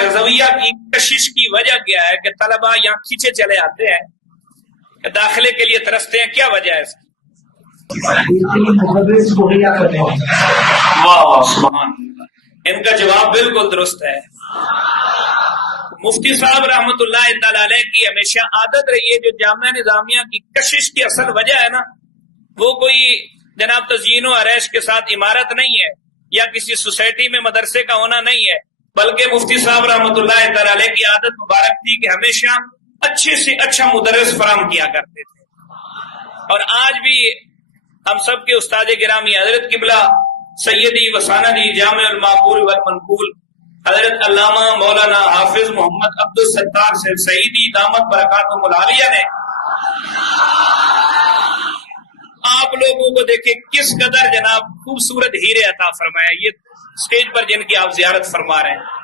رضویہ کی کشش کی وجہ کیا ہے کہ طلبہ یہاں کھینچے چلے آتے ہیں کہ داخلے کے لیے ترستے ہیں، کیا وجہ ہے اس کی؟ واہ واہ سبحان اللہ، ان کا جواب بالکل درست ہے۔ مفتی صاحب رحمت اللہ تعالی علیہ کی ہمیشہ عادت رہی ہے، جو جامعہ نظامیہ کی کشش کی اصل وجہ ہے نا، وہ کوئی جناب تزیین و آرائش کے ساتھ عمارت نہیں ہے یا کسی سوسائٹی میں مدرسے کا ہونا نہیں ہے، بلکہ مفتی صاحب رحمت اللہ تعالی علیہ کی عادت مبارک تھی کہ ہمیشہ اچھے سے اچھا مدرس فراہم کیا کرتے تھے۔ اور آج بھی ہم سب کے استاد گرامی حضرت قبلہ سیدی وساندی جامع المعقول والمنقول حضرت علامہ مولانا حافظ محمد عبدالستار سے سعیدی دامت برکاتہم العالیہ نے آپ لوگوں کو دیکھیں کس قدر جناب خوبصورت ہیرے عطا فرمایا، یہ اسٹیج پر جن کی آپ زیارت فرما رہے ہیں۔